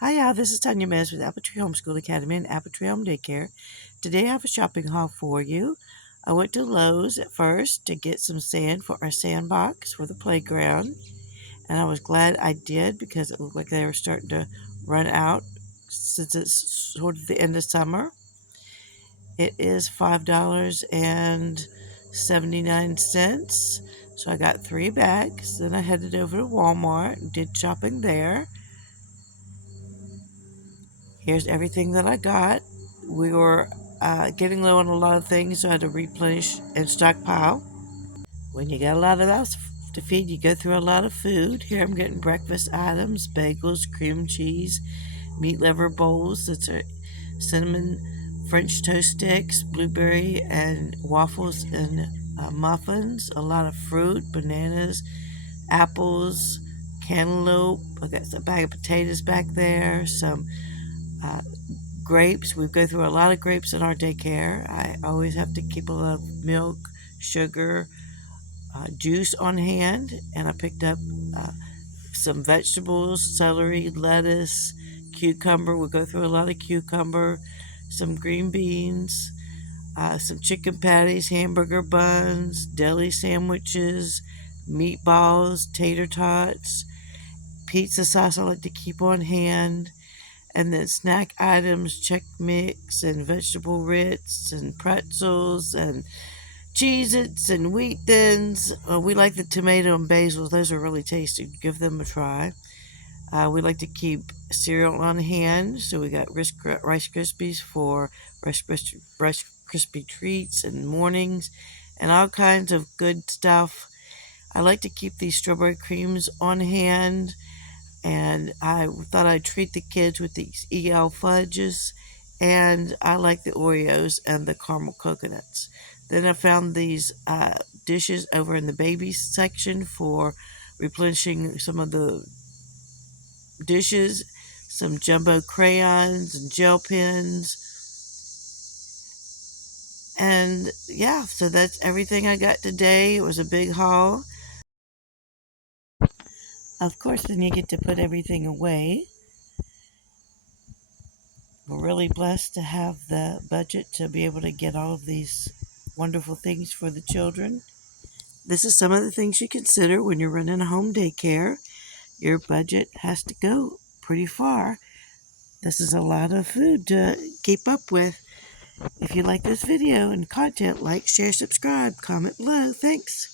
Hi, y'all. This is Tanya Mez with Apple Tree Homeschool Academy and Apple Tree Home Daycare. Today I have a shopping haul for you. I went to Lowe's at first to get some sand for our sandbox for the playground, and I was glad I did because it looked like they were starting to run out since it's sort of the end of summer. It is $5.79. So I got 3 bags. Then I headed over to Walmart and did shopping there. Here's everything that I got. We were getting low on a lot of things, so I had to replenish and stockpile. When you got a lot of mouths to feed, you go through a lot of food. Here I'm getting breakfast items, bagels, cream cheese, meat liver bowls. That's a cinnamon French toast sticks, blueberry and waffles and muffins. A lot of fruit, bananas, apples, cantaloupe. I got a bag of potatoes back there. Some uh, grapes. We go through a lot of grapes in our daycare. I always have to keep a lot of milk, sugar, juice on hand, and I picked up some vegetables, celery, lettuce, cucumber. We go through a lot of cucumber, some green beans, some chicken patties, hamburger buns, deli sandwiches, meatballs, tater tots, pizza sauce I like to keep on hand, and then snack items, Chex Mix and vegetable Ritz and pretzels and Cheez-Its and Wheat Thins. We like the tomato and basil. Those are really tasty. Give them a try. We like to keep cereal on hand. So we got Rice Krispies for Rice Krispie treats and mornings and all kinds of good stuff. I like to keep these strawberry creams on hand, and I thought I'd treat the kids with these EL fudges, and I like the Oreos and the caramel coconuts. Then I found these dishes over in the baby section for replenishing some of the dishes, some jumbo crayons and gel pens, and yeah, so that's everything I got today. It was a big haul. Of course, then you get to put everything away. We're really blessed to have the budget to be able to get all of these wonderful things for the children. This is some of the things you consider when you're running a home daycare. Your budget has to go pretty far. This is a lot of food to keep up with. If you like this video and content, like, share, subscribe, comment below. Thanks.